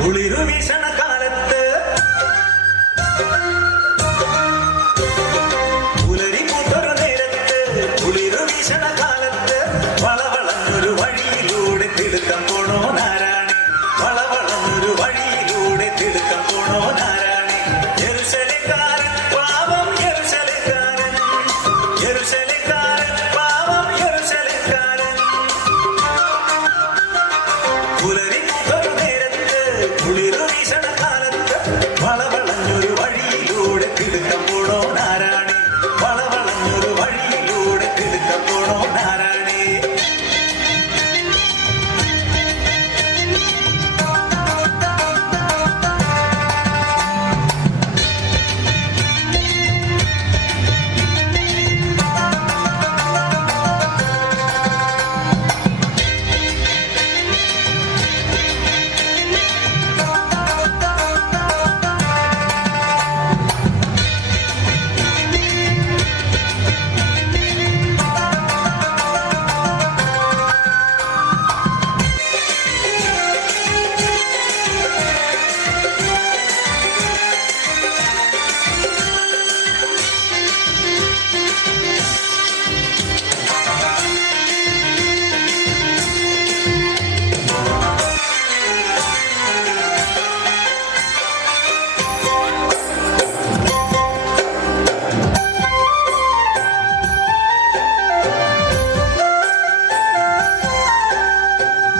കുളിരു വീശണ കാലത്ത് പുലരി പൂത്തൊരു നേരത്ത് കുളിരു വീശണ കാലത്ത് വളവളഞ്ഞൊരു വഴിയിലൂടെ തിടുക്കം പോണോ നാരായണി വളവളഞ്ഞൊരു വഴിയിലൂടെ തിടുക്കം പോണോ നാരായണി യെരുശലേംകാരൻ പാവം യെരുശലേംകാരൻ യെരുശലേംകാരൻ പാവം യെരുശലേംകാരൻ പുലരി പൂത്തൊരു നേരത്ത് കുളിരു വീശണ കാലത്ത് വളവളഞ്ഞൊരു വഴിയിലൂടെ തിടുക്കം പോണോ നാരായണി വളവളഞ്ഞൊരു വഴിയിലൂടെ തിടുക്കം പോണോ നാരായണി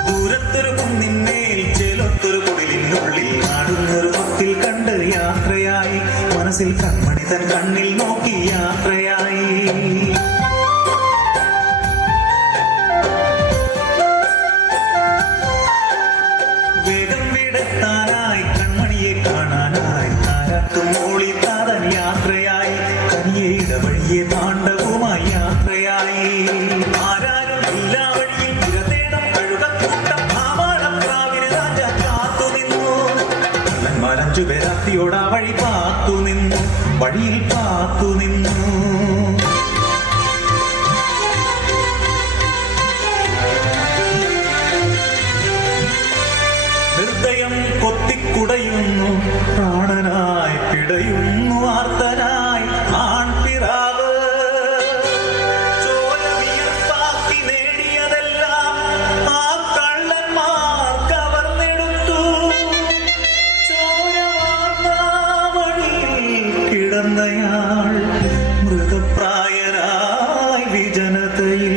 ദൂരത്തൊരു കുന്നിന്മേൽ ചേലൊത്തൊരു കുടിലിനുള്ളിൽ നാടുന്നൊരു തൊട്ടിൽ കണ്ട് യാത്രയായി മനസ്സിൽ കൺമണി തൻ കണ്ണിൽ നോക്കി യാത്രയായി വേഗം വീടെത്താനായി കൺമണിയെ കാണാനായി താരാട്ടും മൂളി താതൻ യാത്രയായി കനിയെ ഇടവഴിയെ താണ്ഡവുമായി യാത്രയായി ആരാരും എല്ലാ വഴിയിൽ തിരതേടം കഴുകക്കൂട്ടം ആവാടപ്രാവിന് രാജ കാത്തു നിന്നു കള്ളന്മാരഞ്ചു പേരാത്തിയോടാ വഴി പാത്തു നിന്നു വഴിയിൽ പാത്തു നിന്നു ഹൃദയം കൊത്തിക്കുടയുന്നു പ്രാണനായി പിടയുന്നു ആർത്തനായി ആൺപിറാവ് ചോര വിയർപ്പാക്കി നേടിയതെല്ലാം ആ കള്ളന്മാർ കവർന്നെടുത്തു ചോര വാർന്ന വഴിയിൽ കിടന്നയാൾ മൃതപ്രായനായി വിജനതയിൽ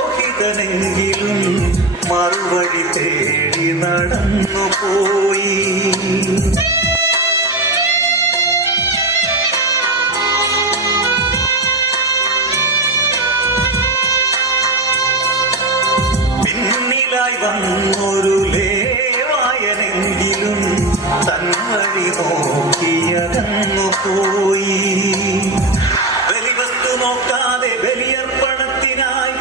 പുരോഹിതനെങ്കിലും മറുവഴി തേടി നടന്നു പോയി പിന്നിലായി വന്നൊരു ലേവായനെങ്കിലും തൻ വഴി നോക്കിയകന്നു പോയി ബലിവസ്തു നോക്കാതെ ബലിയർപ്പണത്തിനായി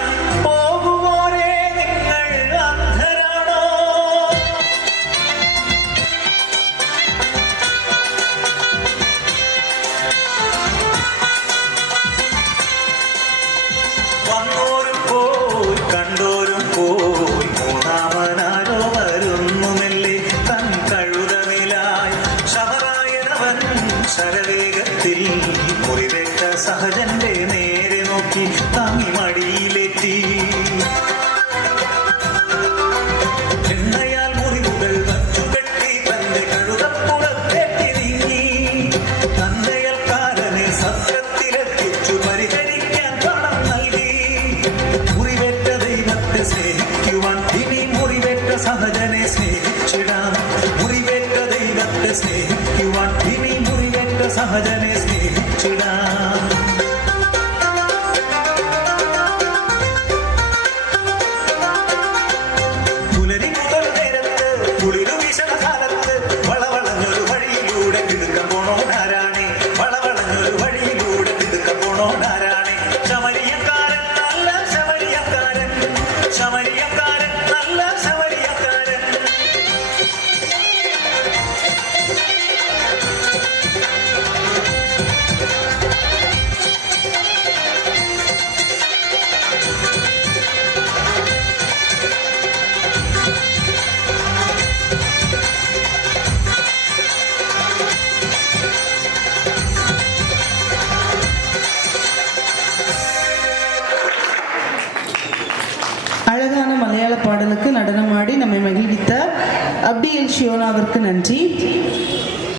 പോകുവോരേ നിങ്ങൾ അന്ധരാണോ വന്നോരും പോയി കണ്ടോരും പോയി മൂന്നാമനാരോ വരുന്നു മെല്ലെ തൻ കഴുതനിലായി ശമറായനവൻ ശരവേഗത്തിൽ മുറിവേറ്റ സഹജന്റെ നേരെ നോക്കി താങ്ങി മടിയിലെത്തി എണ്ണയാൽ മുറിവുകൾ വച്ചുകെട്ടി തന്റെ കഴുതപ്പുറത്തേറ്റി നീങ്ങി തന്നയൽക്കാരനെ സത്യത്തിലെത്തിച്ചു പരിഹരിക്കാൻ പണം നൽകി മുറിവേറ്റ ദൈവത്തെ സ്നേഹിക്കുവാൻ ഇനി മുറിവേറ്റ സഹജനെ സ്നേഹിച്ചിടാം മുറിവേറ്റ ദൈവത്തെ സ്നേഹിക്കുവാൻ ഇനി മുറിവേറ്റ സഹജനെ സ്നേഹിച്ചിടാം പുലരി മുതൽ നേരത്ത് കുളിരു വീശണ കാലത്ത് വളവളഞ്ഞൊരു വഴിയിലൂടെ തിടുക്കം പോണോ നാരായണി വളവളഞ്ഞൊരു വഴിയിലൂടെ തിടുക്കം പോണോ നാരായണി ശമരിയക്കാരൻ നല്ല ശമരിയക്കാരൻ ശമരിയക്കാരൻ നല്ല ശമരിയക്കാരൻ அழகான மலையாள பாடலுக்கு நடனமாடி நம்மை மகிழ்வித்த அப்டியல் ஷியோனாவிற்கு நன்றி.